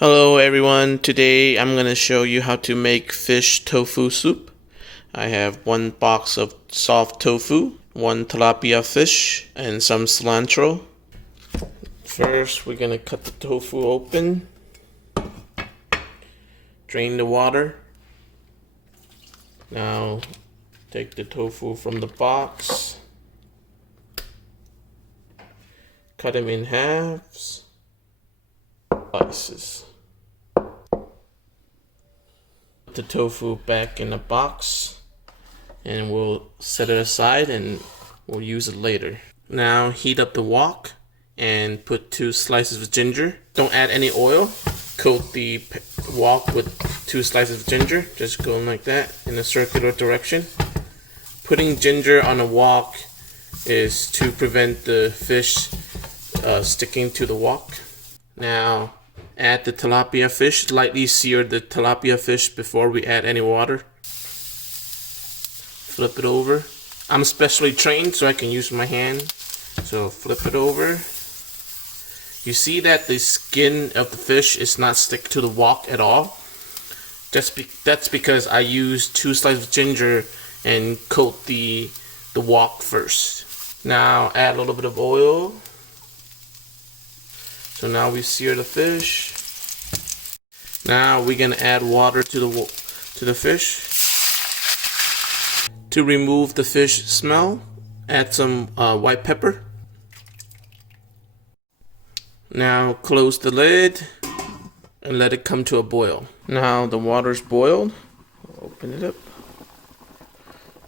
Hello everyone, today I'm going to show you how to make fish tofu soup. I have one box of soft tofu, one tilapia fish, and some cilantro. First we're going to cut the tofu open, drain the water. Now take the tofu from the box, cut them in halves, slices. Put the tofu back in the box and we'll set it aside and we'll use it later. Now heat up the wok and put 2 slices of ginger. Don't add any oil. Coat the wok with 2 slices of ginger. Just go like that in a circular direction. Putting ginger on a wok is to prevent the fish sticking to the wok. Now add the tilapia fish. Lightly sear the tilapia fish before we add any water. Flip it over. I'm specially trained so I can use my hand. So flip it over. You see that the skin of the fish is not stick to the wok at all. That's because I used 2 slices of ginger and coat the wok first. Now add a little bit of oil. So now we sear the fish. Now we're gonna add water to the fish. To remove the fish smell, add some white pepper. Now close the lid and let it come to a boil. Now the water's boiled. Open it up.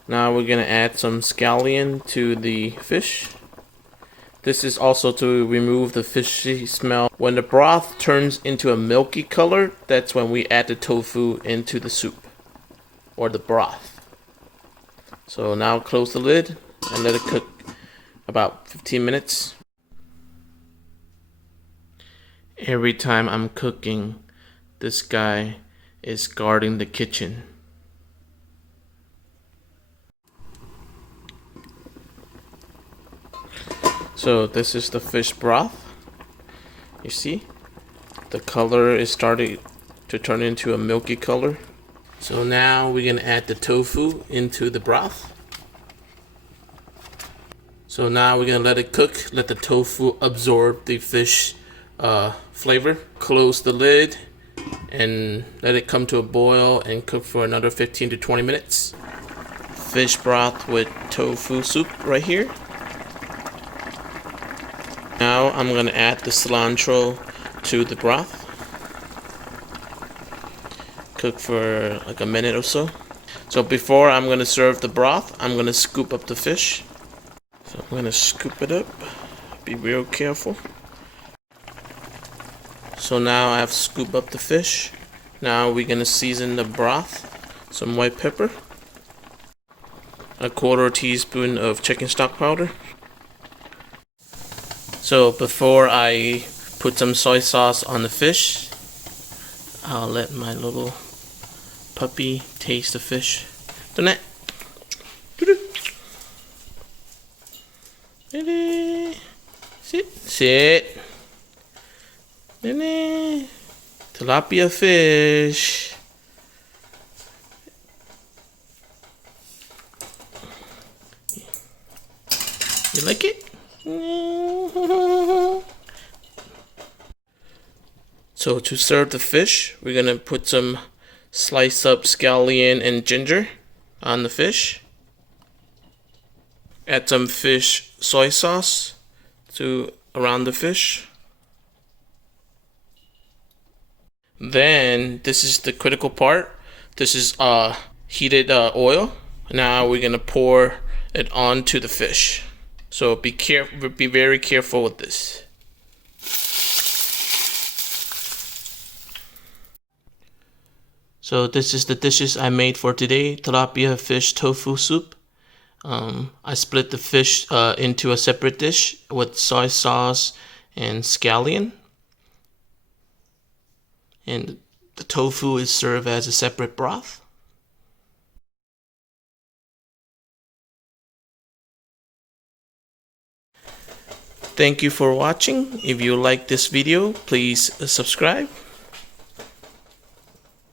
Now we're gonna add some scallion to the fish. This is also to remove the fishy smell. When the broth turns into a milky color, that's when we add the tofu into the soup or the broth. So now close the lid and let it cook about 15 minutes. Every time I'm cooking, this guy is guarding the kitchen. So this is the fish broth. You see? The color is starting to turn into a milky color. So now we're gonna add the tofu into the broth. So now we're gonna let it cook, let the tofu absorb the fish flavor. Close the lid and let it come to a boil and cook for another 15 to 20 minutes. Fish broth with tofu soup right here. Now I'm going to add the cilantro to the broth. Cook for like a minute or so. So before I'm going to serve the broth, I'm going to scoop up the fish. So I'm going to scoop it up. Be real careful. So now I've scooped up the fish. Now we're going to season the broth. Some white pepper. A 1/4 teaspoon of chicken stock powder. So before I put some soy sauce on the fish, I'll let my little puppy taste the fish. Don't that? Sit, sit. Tilapia fish. You like it? So to serve the fish, we're gonna put some sliced up scallion and ginger on the fish. Add some fish soy sauce around the fish. Then this is the critical part. This is heated oil. Now we're gonna pour it onto the fish. So be very careful with this. So this is the dishes I made for today. Tilapia fish tofu soup. I split the fish into a separate dish with soy sauce and scallion. And the tofu is served as a separate broth. Thank you for watching. If you like this video, please subscribe.